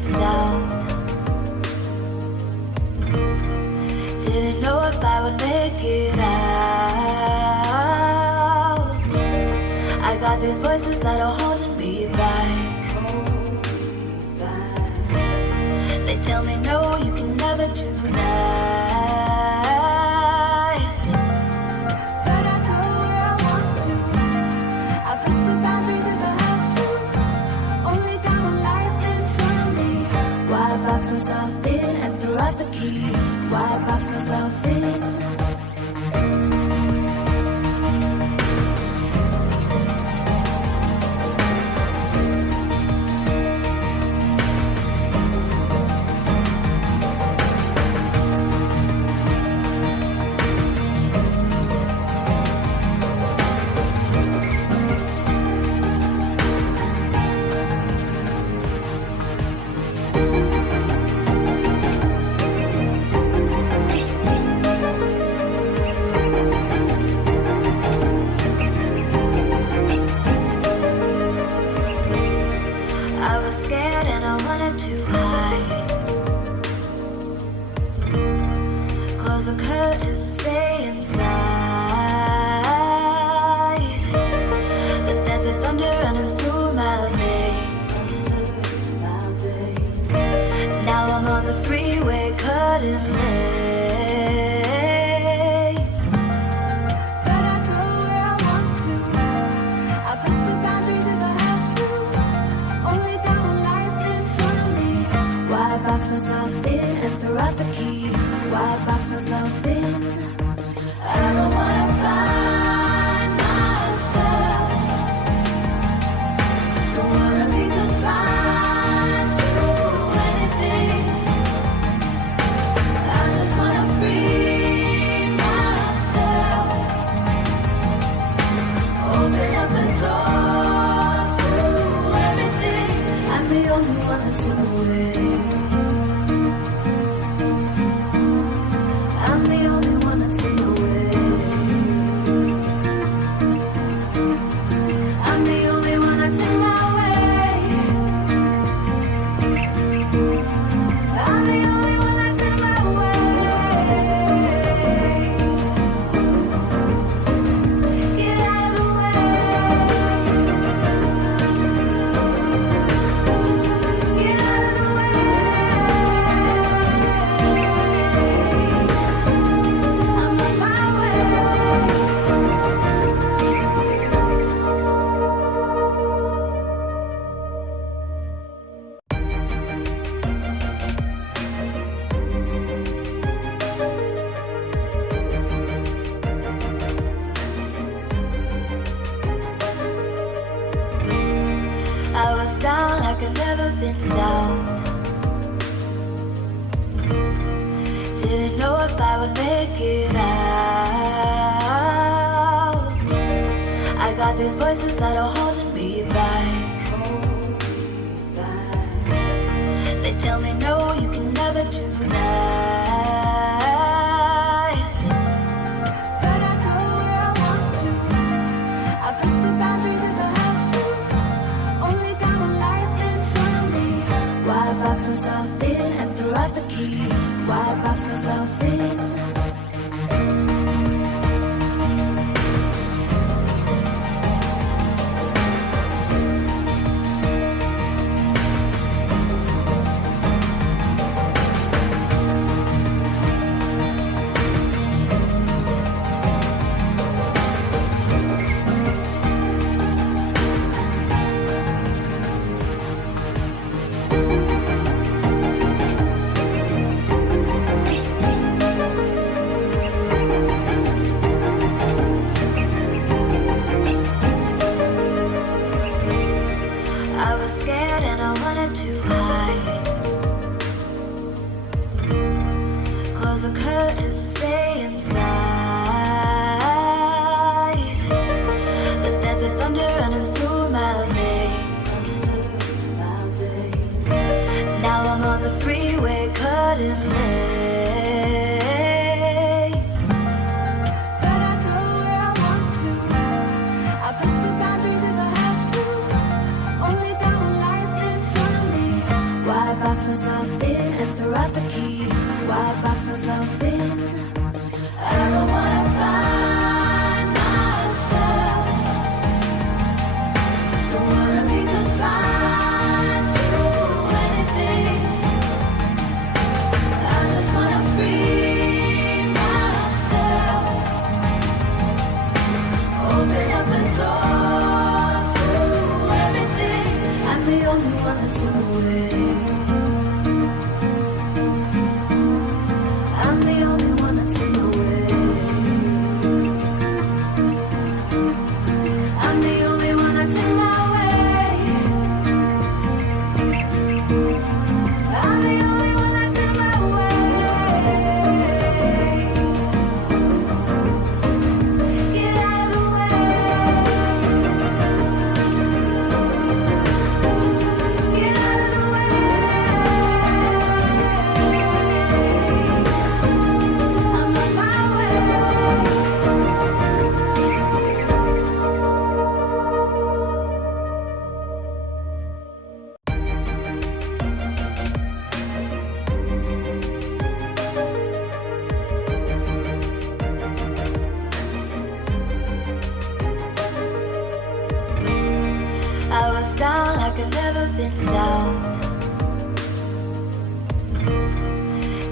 been down. Didn't know if I would make it out. I got these voices that are holding me back. They tell me no, you can never do that. But I go where I want to. I push the boundaries if I have to. Only got one life in front of me. Why box myself in and throw out the key? Why box myself in?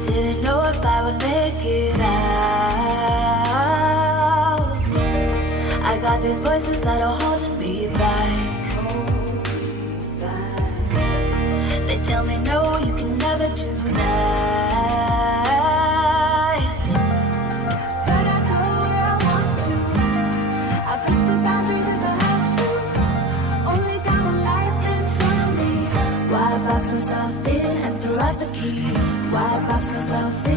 Didn't know if I would make it out. I got these voices that are holding me back. They tell me no, you can never do that. But I go where I want to. I push the boundaries if I have to. Only got one life in front of me. Why box myself in and throw out the key? Why box myself in?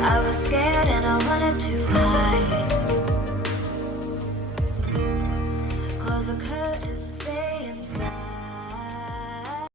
I was scared and I wanted to hide. Close the curtain.